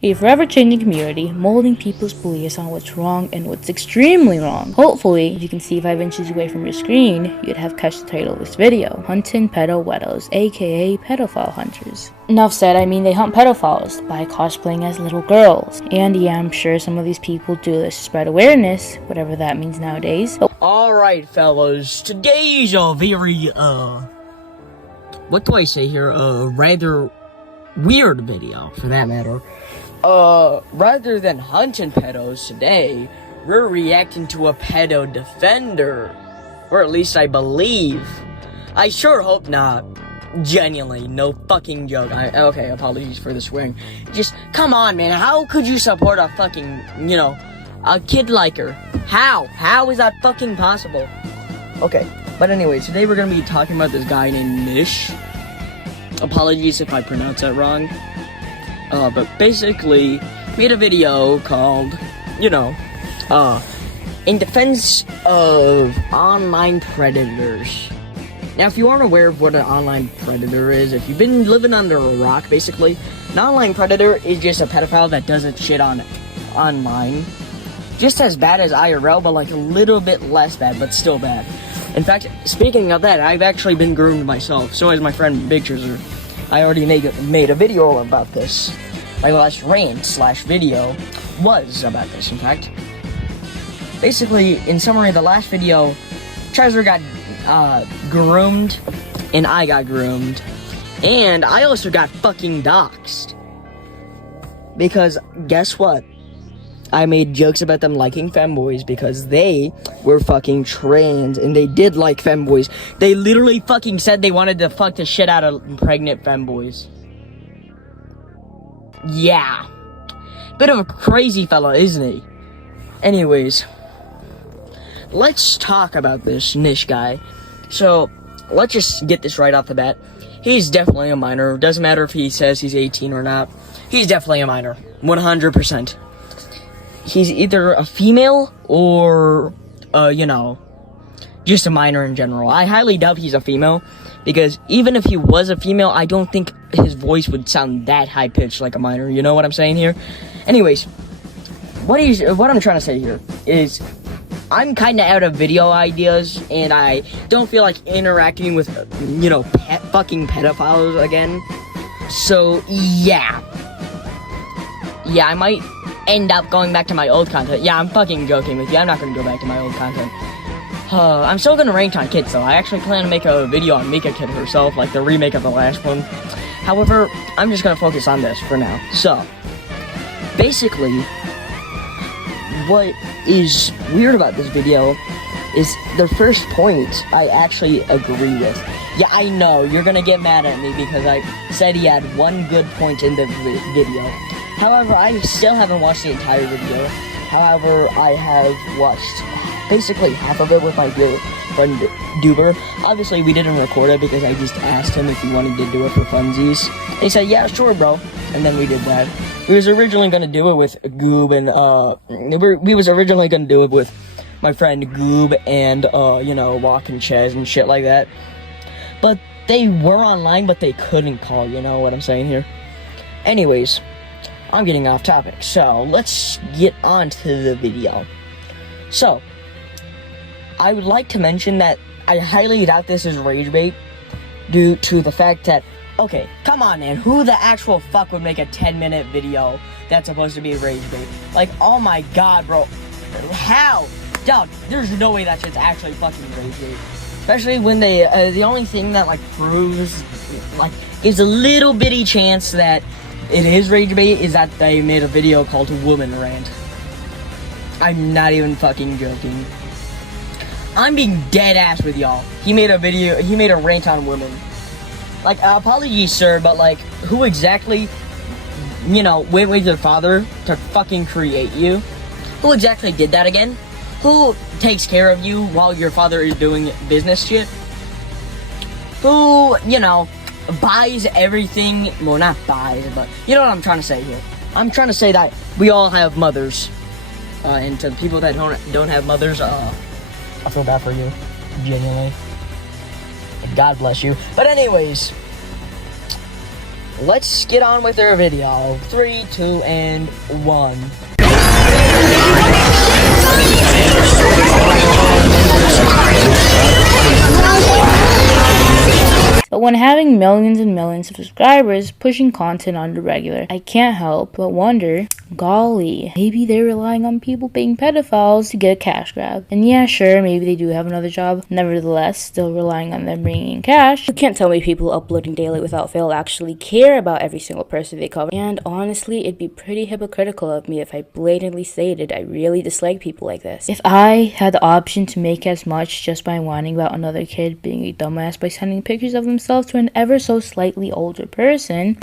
A forever changing community, molding people's beliefs on what's wrong and what's extremely wrong. Hopefully, if you can see 5 inches away from your screen, you'd have catch the title of this video. Hunting pedo weirdos, aka pedophile hunters. Enough said, I mean they hunt pedophiles by cosplaying as little girls. And yeah, I'm sure some of these people do this to spread awareness, whatever that means nowadays. Alright fellas, today's a very, what do I say here, rather weird video, for that matter. Rather than hunting pedos today, we're reacting to a pedo defender. Or at least I believe. I sure hope not. Genuinely, no fucking joke. Okay, apologies for the swearing. Just, come on, man. How could you support a fucking, a kid like her? How? How is that fucking possible? Okay, but anyway, today we're gonna be talking about this guy named Nish. Apologies if I pronounce that wrong. But basically, made a video called, in defense of online predators. Now, if you aren't aware of what an online predator is, if you've been living under a rock, basically, an online predator is just a pedophile that does its shit online. Just as bad as IRL, but like a little bit less bad, but still bad. In fact, speaking of that, I've actually been groomed myself. So has my friend Big Treasure. I already made a video about this. My last rant/video was about this, in fact. Basically, in summary, the last video, Treasure got groomed, and I got groomed, and I also got fucking doxxed. Because, guess what? I made jokes about them liking femboys because they were fucking trans and they did like femboys. They literally fucking said they wanted to fuck the shit out of pregnant femboys. Yeah. Bit of a crazy fella, isn't he? Anyways, let's talk about this Nish guy. So, let's just get this right off the bat. He's definitely a minor. Doesn't matter if he says he's 18 or not. He's definitely a minor. 100%. He's either a female or, just a minor in general. I highly doubt he's a female, because even if he was a female, I don't think his voice would sound that high-pitched like a minor. You know what I'm saying here? Anyways, what I'm trying to say here is, I'm kind of out of video ideas, and I don't feel like interacting with, fucking pedophiles again. So, yeah. Yeah, I might end up going back to my old content. Yeah, I'm fucking joking with you. I'm not gonna go back to my old content. I'm still gonna rank on kids, though. I actually plan to make a video on Mika Kid herself, like the remake of the last one. However, I'm just gonna focus on this for now. So, basically, what is weird about this video is the first point I actually agree with. Yeah, I know, you're gonna get mad at me because I said he had one good point in the video. However, I still haven't watched the entire video. However, I have watched basically half of it with my good friend Duber. Obviously, we didn't record it because I just asked him if he wanted to do it for funsies. He said, yeah, sure, bro. And then we did that. We was originally going to do it with Goob and, we was originally going to do it with my friend Goob and, Walk and Chez and shit like that. But they were online, but they couldn't call, you know what I'm saying here? Anyways, I'm getting off topic, so let's get on to the video. So, I would like to mention that I highly doubt this is rage bait due to the fact that, okay, come on, man, who the actual fuck would make a 10-minute video that's supposed to be rage bait? Like, oh my god, bro, how? Dog, there's no way that shit's actually fucking rage bait. Especially when they, the only thing that, proves, gives a little bitty chance that it is rage bait is that they made a video called Woman Rant. I'm not even fucking joking. I'm being dead ass with y'all. He made a rant on women. Apologies, sir, but, who exactly, went with your father to fucking create you? Who exactly did that again? Who takes care of you while your father is doing business shit? Who, buys everything, well, not buys, but you know what I'm trying to say here. I'm trying to say that we all have mothers, and to the people that don't have mothers, I feel bad for you, genuinely. God bless you. But anyways, let's get on with our video. 3, 2, and 1. But when having millions and millions of subscribers pushing content on the regular, I can't help but wonder, golly, maybe they're relying on people being pedophiles to get a cash grab. And yeah, sure, maybe they do have another job. Nevertheless, still relying on them bringing in cash. You can't tell me people uploading daily without fail actually care about every single person they cover. And honestly, it'd be pretty hypocritical of me if I blatantly stated I really dislike people like this. If I had the option to make as much just by whining about another kid being a dumbass by sending pictures of themselves to an ever so slightly older person.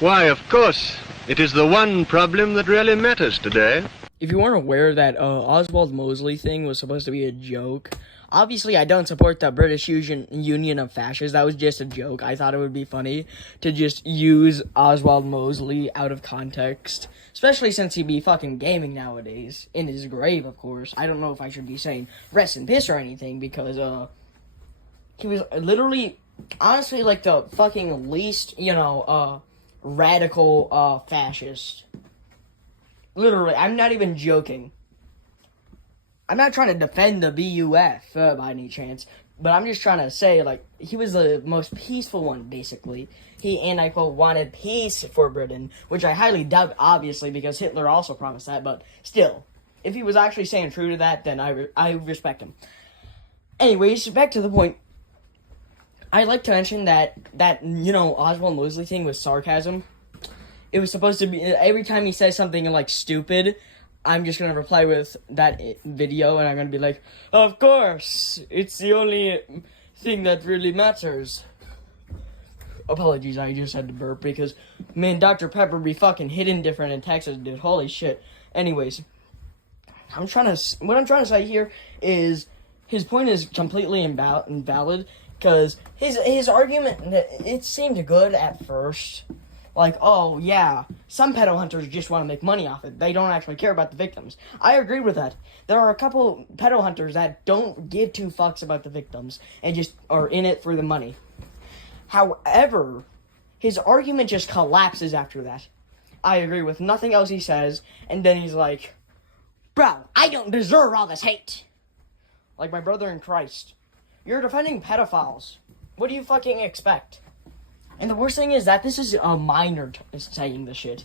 Why, of course. It is the one problem that really matters today. If you weren't aware that Oswald Mosley thing was supposed to be a joke, obviously I don't support the British Union of Fascists. That was just a joke. I thought it would be funny to just use Oswald Mosley out of context, especially since he'd be fucking gaming nowadays. In his grave, of course. I don't know if I should be saying rest in peace or anything, because he was literally, honestly, like the fucking least, radical fascist. Literally, I'm not even joking. I'm not trying to defend the BUF by any chance, but I'm just trying to say, like, he was the most peaceful one, basically. He, and I quote, wanted peace for Britain, which I highly doubt, obviously, because Hitler also promised that, but still, if he was actually staying true to that, then I respect him. Anyways, back to the point. I'd like to mention that Oswald Mosley thing was sarcasm. It was supposed to be, every time he says something, like, stupid, I'm just gonna reply with that video, and I'm gonna be like, of course, it's the only thing that really matters. Apologies, I just had to burp, because, man, Dr. Pepper be fucking hidden different in Texas, dude. Holy shit. Anyways, what I'm trying to say here is, his point is completely invalid, because his argument, it seemed good at first. Like, oh, yeah, some pedo hunters just want to make money off it. They don't actually care about the victims. I agree with that. There are a couple pedo hunters that don't give two fucks about the victims and just are in it for the money. However, his argument just collapses after that. I agree with nothing else he says, and then he's like, bro, I don't deserve all this hate. Like my brother in Christ. You're defending pedophiles. What do you fucking expect? And the worst thing is that this is a minor saying this shit.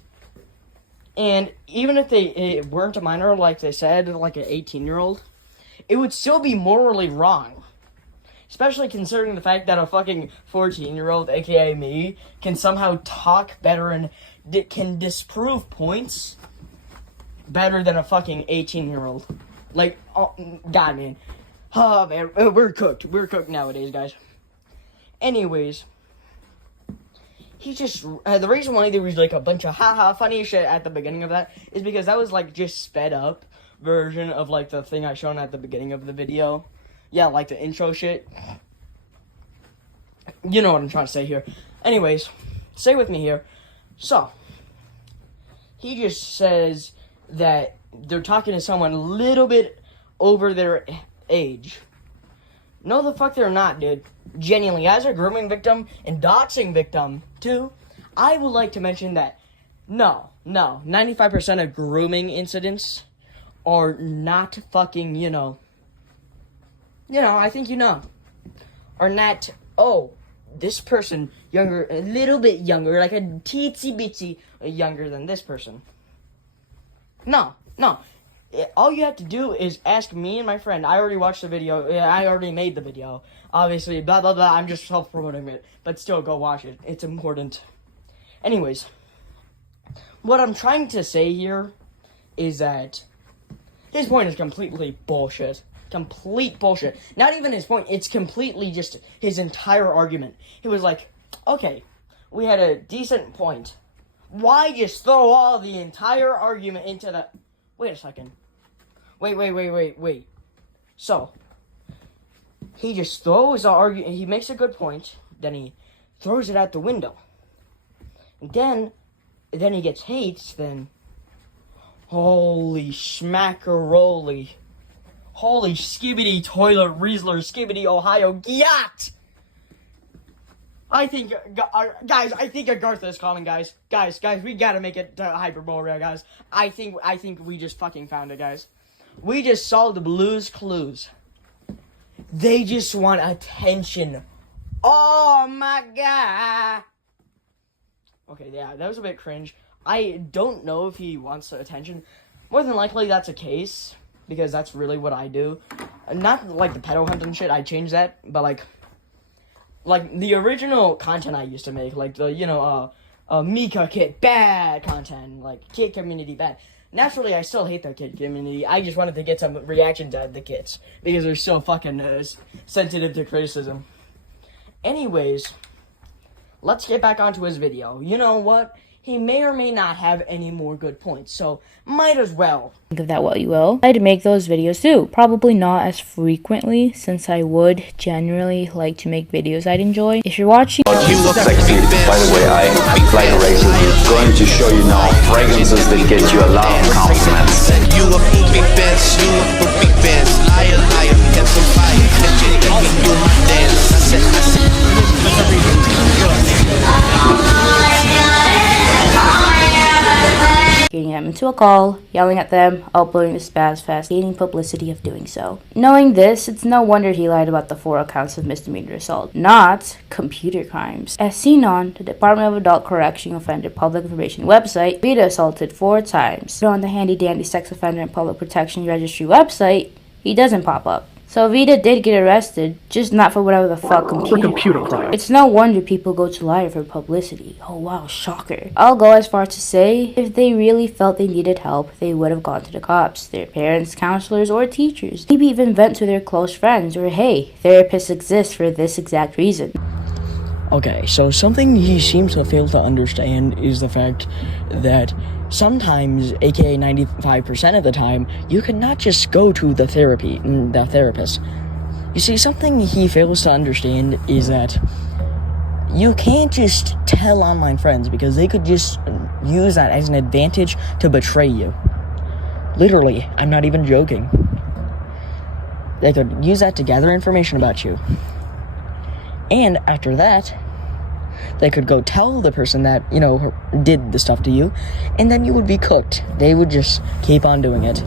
And even if they weren't a minor, like they said, like an 18-year-old, it would still be morally wrong. Especially considering the fact that a fucking 14-year-old, aka me, can somehow talk better and can disprove points better than a fucking 18-year-old. Like, oh, God, man. Oh, man, we're cooked. We're cooked nowadays, guys. Anyways, he just, the reason why there was, like, a bunch of haha funny shit at the beginning of that is because that was, like, just sped up version of, like, the thing I shown at the beginning of the video. Yeah, like the intro shit. You know what I'm trying to say here. Anyways, stay with me here. So, he just says that they're talking to someone a little bit over their age. No, the fuck they're not, dude. Genuinely, as a grooming victim and doxing victim, too, I would like to mention that, no, 95% of grooming incidents are not fucking, I think are not, oh, this person younger, a little bit younger, like a teensy bitsy younger than this person. No. All you have to do is ask me and my friend. I already watched the video. I already made the video. Obviously, blah, blah, blah. I'm just self-promoting it. But still, go watch it. It's important. Anyways, what I'm trying to say here is that his point is completely bullshit. Complete bullshit. Not even his point. It's completely just his entire argument. He was like, okay, we had a decent point. Why just throw all the entire argument into the... Wait a second. Wait. So, he just throws the argument, he makes a good point, then he throws it out the window. And then he gets hates, then, holy schmackaroli. Holy skibbity toilet Riesler skibbity Ohio gyat! I think, guys, I think Agartha is calling, guys. Guys, we gotta make it Hyperborea, guys. I think we just fucking found it, guys. We just solved the Blue's Clues. They just want attention. Oh my god. Okay, yeah, that was a bit cringe. I don't know if he wants attention. More than likely, that's a case, because that's really what I do. Not like the pedo hunt and shit, I changed that, but like the original content I used to make, like the, Mika Kid bad content, like kid community bad. Naturally, I still hate the kid community. I just wanted to get some reaction to the kids, because they're so fucking sensitive to criticism. Anyways, let's get back onto his video. You know what? He may or may not have any more good points, so might as well. Think of that what you will. I'd make those videos too. Probably not as frequently, since I would generally like to make videos I'd enjoy. If you're watching... You look sexy. By the way, I like races. I'm going to show you now fragrances that get you a lot of compliments. You look big Benz, you look big Benz. Liar, liar, get some fire. You dance. I said. Getting them into a call, yelling at them, uploading the spaz fast, gaining publicity of doing so. Knowing this, it's no wonder he lied about the 4 accounts of misdemeanor assault, not computer crimes. As seen on the Department of Adult Correction Offender Public Information website, Vita assaulted 4 times. But on the handy dandy Sex Offender and Public Protection Registry website, he doesn't pop up. So Vita did get arrested, just not for whatever the fuck computer crime. It's no wonder people go to lie for publicity. Oh wow, shocker. I'll go as far to say, if they really felt they needed help, they would have gone to the cops, their parents, counselors, or teachers. Maybe even vent to their close friends, or hey, therapists exist for this exact reason. Okay, so something he seems to fail to understand is the fact that sometimes, aka 95% of the time, you can not just go to the therapist. You see, something he fails to understand is that you can't just tell online friends, because they could just use that as an advantage to betray you. Literally, I'm not even joking. They could use that to gather information about you. And after that, they could go tell the person that, did the stuff to you, and then you would be cooked. They would just keep on doing it,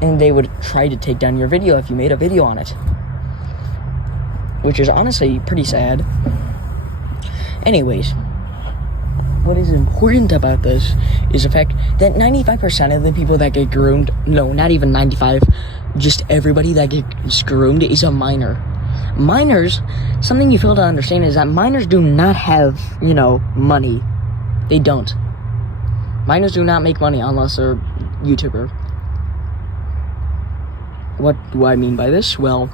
and they would try to take down your video if you made a video on it. Which is honestly pretty sad. Anyways, what is important about this is the fact that 95% of the people that get groomed, no, not even 95, just everybody that gets groomed is a minor. Minors, something you fail to understand is that minors do not have, money. They don't. Minors do not make money unless they're a YouTuber. What do I mean by this? Well,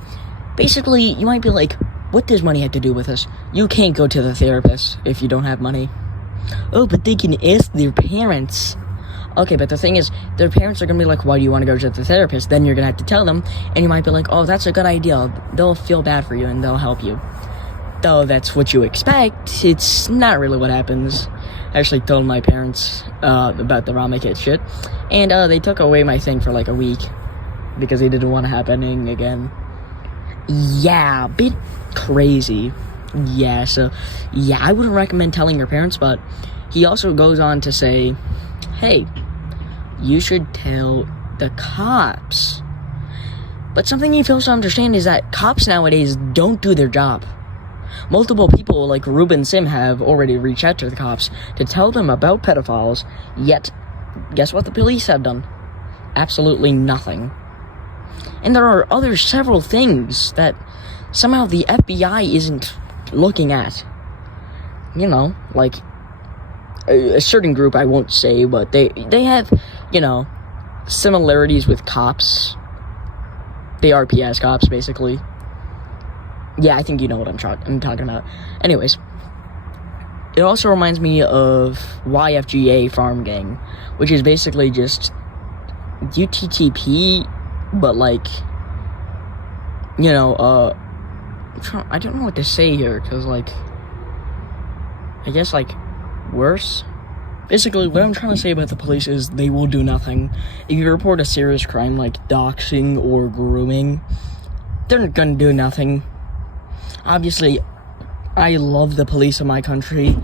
basically, you might be like, what does money have to do with this? You can't go to the therapist if you don't have money. Oh, but they can ask their parents. Okay, but the thing is, their parents are going to be like, why do you want to go to the therapist? Then you're going to have to tell them, and you might be like, oh, that's a good idea. They'll feel bad for you, and they'll help you. Though that's what you expect, it's not really what happens. I actually told my parents about the Rama Kid shit, and they took away my thing for like a week, because they didn't want it happening again. Yeah, a bit crazy. Yeah, so, yeah, I wouldn't recommend telling your parents, but he also goes on to say, hey, you should tell the cops. But something he fails to understand is that cops nowadays don't do their job. Multiple people like Ruben Sim have already reached out to the cops to tell them about pedophiles, yet, guess what the police have done? Absolutely nothing. And there are several things that somehow the FBI isn't looking at. Like a certain group I won't say, but they have, similarities with cops. They are PS cops, basically. Yeah, I think you know what I'm talking about. Anyways, it also reminds me of YFGA Farm Gang, which is basically just UTTP, but like, I don't know what to say here, because like, I guess like, worse. Basically, what I'm trying to say about the police is they will do nothing. If you report a serious crime like doxing or grooming, they're gonna do nothing. Obviously, I love the police of my country.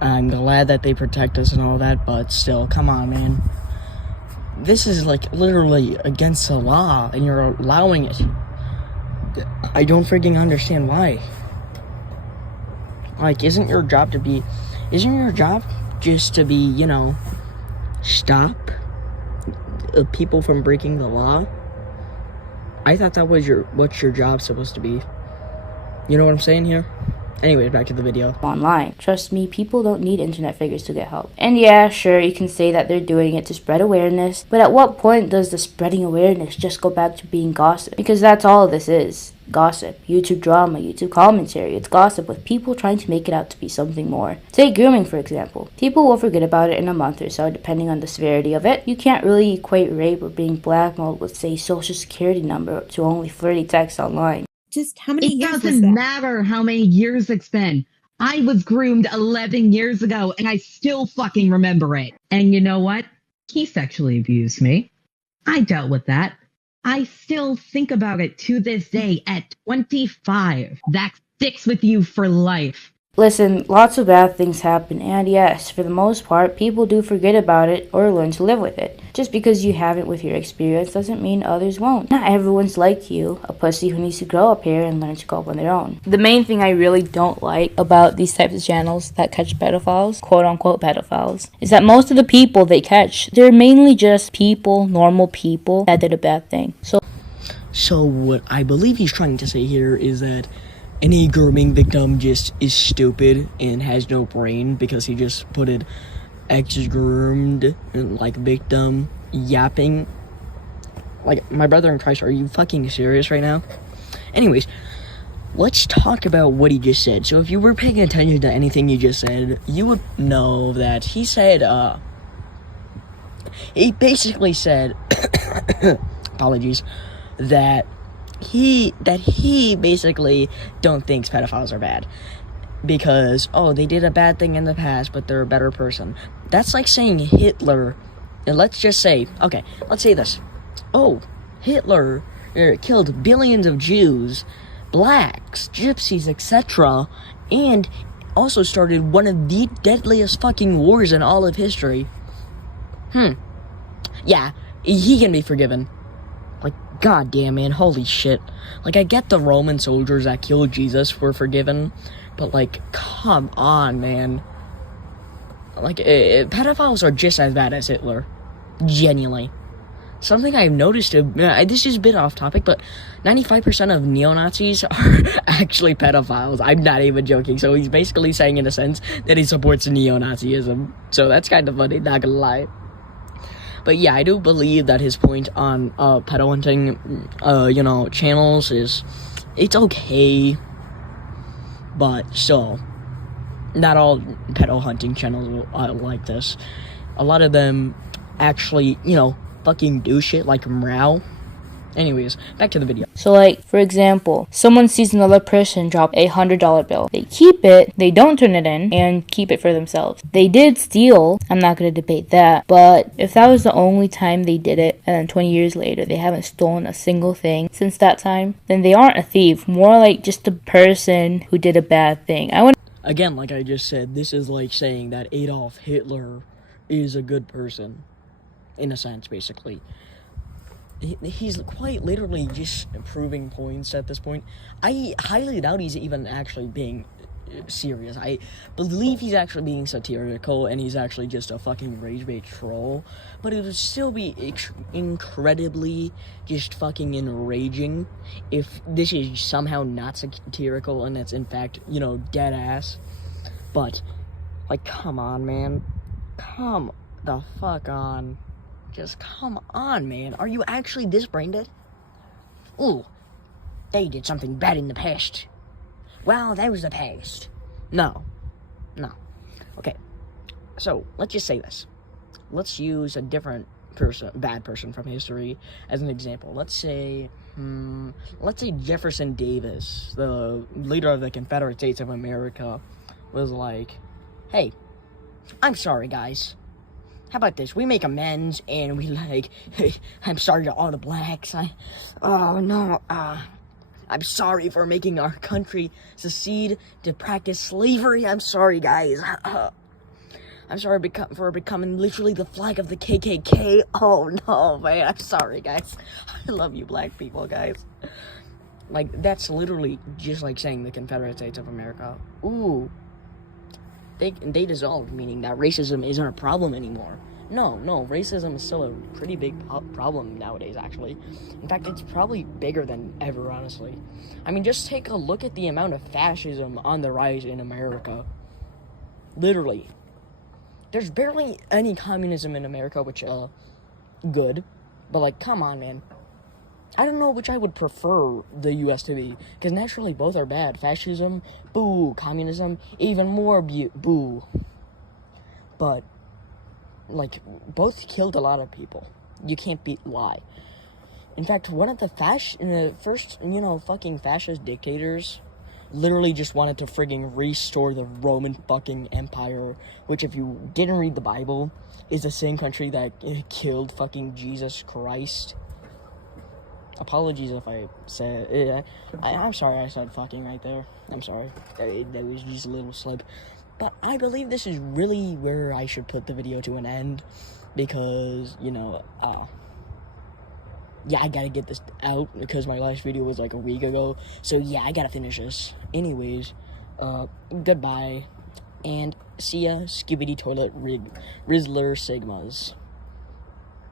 I'm glad that they protect us and all that, but still, come on, man. This is, like, literally against the law, and you're allowing it. I don't freaking understand why. Like, isn't your job just to be, you know, stop people from breaking the law? I thought that was what your job's supposed to be. You know what I'm saying here? Anyways, back to the video. Online. Trust me, people don't need internet figures to get help. And yeah, sure, you can say that they're doing it to spread awareness, but at what point does the spreading awareness just go back to being gossip? Because that's all this is. Gossip, YouTube drama, YouTube commentary. It's gossip with people trying to make it out to be something more. Take grooming, for example. People will forget about it in a month or so, depending on the severity of it. You can't really equate rape or being blackmailed with, say, social security number to only flirty text online. Just how many years? It doesn't matter how many years it's been. I was groomed 11 years ago and I still fucking remember it. And you know what? He sexually abused me. I dealt with that. I still think about it to this day at 25. That sticks with you for life. Listen, lots of bad things happen, and yes, for the most part, people do forget about it or learn to live with it. Just because you haven't with your experience doesn't mean others won't. Not everyone's like you, a pussy who needs to grow up here and learn to go up on their own. The main thing I really don't like about these types of channels that catch pedophiles, quote-unquote pedophiles, is that most of the people they catch, they're mainly just people, normal people, that did a bad thing. So what I believe he's trying to say here is that any grooming victim just is stupid and has no brain because he just put it ex-groomed, like, victim yapping. Like, my brother in Christ, are you fucking serious right now? Anyways, let's talk about what he just said. So if you were paying attention to anything he just said, you would know that he said, he basically said, apologies, that he basically don't think pedophiles are bad because, oh, they did a bad thing in the past, but they're a better person. That's like saying Hitler, and let's say this. Oh, Hitler killed billions of Jews, blacks, gypsies, etc., and also started one of the deadliest fucking wars in all of history. Yeah, he can be forgiven. Like, goddamn, man, holy shit. Like, I get the Roman soldiers that killed Jesus were forgiven, but, like, come on, man. Like, pedophiles are just as bad as Hitler. Genuinely. Something I've noticed, this is a bit off topic, but 95% of neo-Nazis are actually pedophiles. I'm not even joking. So he's basically saying, in a sense, that he supports neo-Nazism. So that's kind of funny, not gonna lie. But yeah, I do believe that his point on pedo hunting, channels is, it's okay, but still, not all pedo hunting channels are like this. A lot of them actually, fucking do shit like Mrao. Anyways, back to the video. So, like, for example, someone sees another person drop a $100 bill. They keep it, they don't turn it in, and keep it for themselves. They did steal, I'm not going to debate that, but if that was the only time they did it, and then 20 years later they haven't stolen a single thing since that time, then they aren't a thief, more like just a person who did a bad thing. Again, like I just said, this is like saying that Adolf Hitler is a good person, in a sense, basically. He's quite literally just proving points at this point. I highly doubt he's even actually being serious. I believe he's actually being satirical and he's actually just a fucking rage bait troll. But it would still be incredibly just fucking enraging if this is somehow not satirical and it's in fact, dead ass. But, like, come on, man. Come the fuck on. Just come on, man. Are you actually this brain dead? Ooh, they did something bad in the past. Well, that was the past. No. Okay, so let's just say this. Let's use a different bad person from history as an example. Let's say Jefferson Davis, the leader of the Confederate States of America, was like, hey, I'm sorry, guys. How about this? We make amends, and we hey, I'm sorry to all the blacks. I'm sorry for making our country secede to practice slavery. I'm sorry, guys. I'm sorry for becoming literally the flag of the KKK. Oh, no, man. I'm sorry, guys. I love you, black people, guys. Like, that's literally just like saying the Confederate States of America. Ooh. They dissolved, meaning that racism isn't a problem anymore. No, racism is still a pretty big problem nowadays, actually. In fact, it's probably bigger than ever, honestly. I mean, just take a look at the amount of fascism on the rise in America. Literally. There's barely any communism in America, which, good. But, like, come on, man. I don't know which I would prefer the U.S. to be, because naturally both are bad. Fascism, boo. Communism, even more boo. But, like, both killed a lot of people. You can't lie. In fact, one of the first, fucking fascist dictators literally just wanted to frigging restore the Roman fucking Empire, which, if you didn't read the Bible, is the same country that killed fucking Jesus Christ. Apologies if I said... I'm sorry I said fucking right there. I'm sorry. That was just a little slip. But I believe this is really where I should put the video to an end. Because, yeah, I gotta get this out. Because my last video was like a week ago. So, yeah, I gotta finish this. Anyways, goodbye. And see ya, Skibidi Toilet Rizzler Sigmas.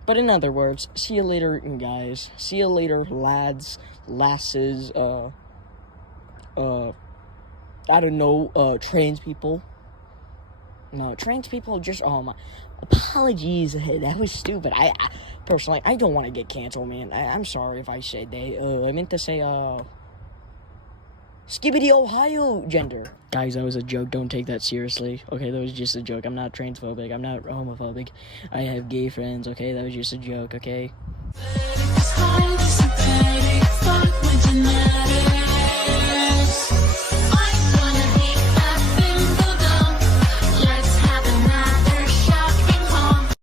But in other words, see you later, guys. See you later, lads, lasses, I don't know, trans people. No, trans people just, oh my, apologies, that was stupid. I personally, I don't want to get canceled, man. I'm sorry if I said that. I meant to say, Skibidi Ohio gender. Guys, that was a joke. Don't take that seriously. Okay, that was just a joke. I'm not transphobic. I'm not homophobic. I have gay friends. Okay, that was just a joke. Okay.